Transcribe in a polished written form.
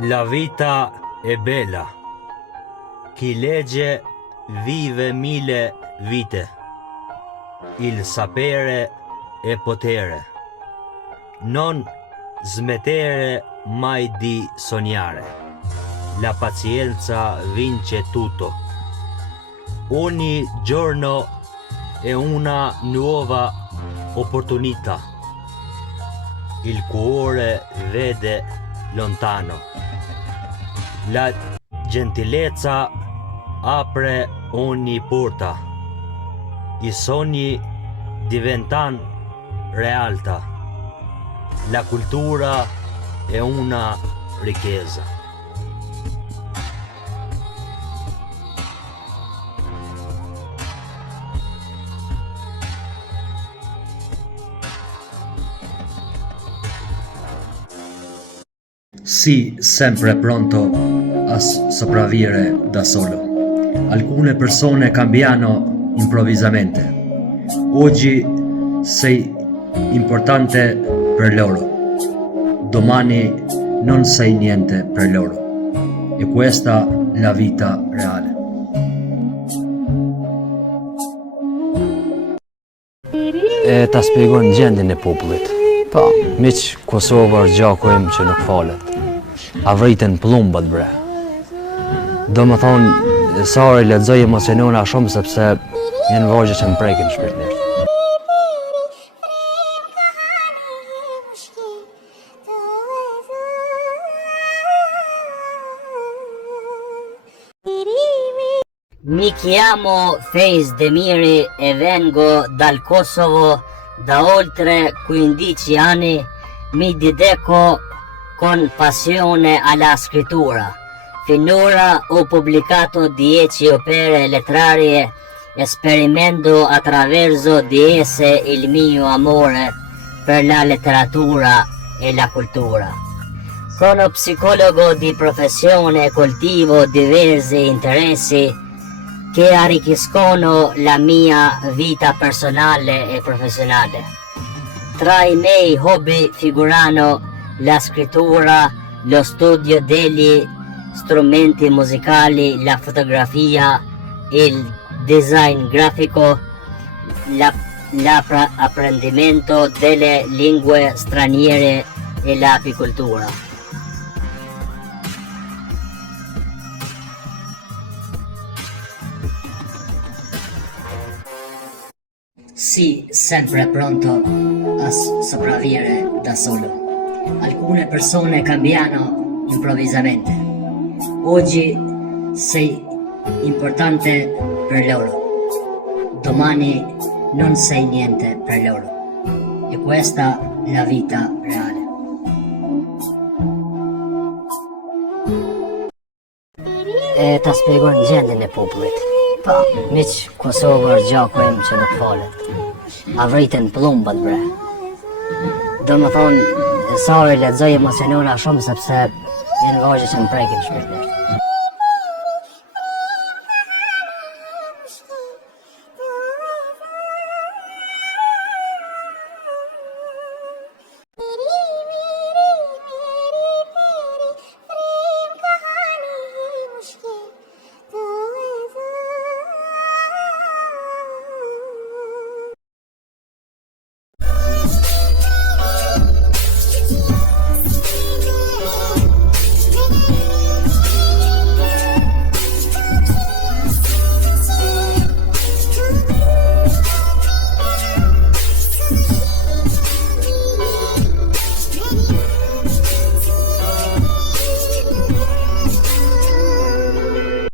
La vita è bella, chi legge vive 1000 vite, il sapere è potere, non smettere mai di sognare, la pazienza vince tutto, ogni giorno è una nuova opportunità, il cuore vede lontano, la gentilezza apre ogni porta, i sogni diventano realtà, la cultura è una ricchezza. Sì, sempre pronto a sopravvivere da solo. Alcune persone cambiano improvvisamente. Oggi sei importante per loro. Domani non sei niente per loro. E questa è la vita reale. Ta shpjegon gjendjen e popullit. Po, miq Kosovër gjaku im që nuk falet. A vritën plumbat bre. Do më thonë, Sari lexoj emocionona shumë sepse janë vargje që më prekin shpirtnisht. Mi chiamo Feis Demiri e vengo dal Kosovo da oltre 15 anni. Mi dedico con passione alla scrittura. Finora ho pubblicato 10 opere letterarie, sperimento attraverso di esse il mio amore per la letteratura e la cultura. Sono psicologo di professione e coltivo diversi interessi che arricchiscono la mia vita personale e professionale. Tra i miei hobby figurano la scrittura, lo studio degli strumenti musicali, la fotografia, il design grafico, l'apprendimento delle lingue straniere e l'apicoltura. Sì, sempre pronto a sopravvivere da solo. Alcune persone cambiano improvvisamente. Oggi sei importante per loro. Domani non sei niente per loro. E questa è la vita reale. Ta shpjegon gjendjen e popullit. Po, miq Kosovër gjaku im që nuk falet. A vritën plumbat bre. Do më thonë, Sari lexoj emocionona shumë sepse janë vargje që më prekin shpirtnisht.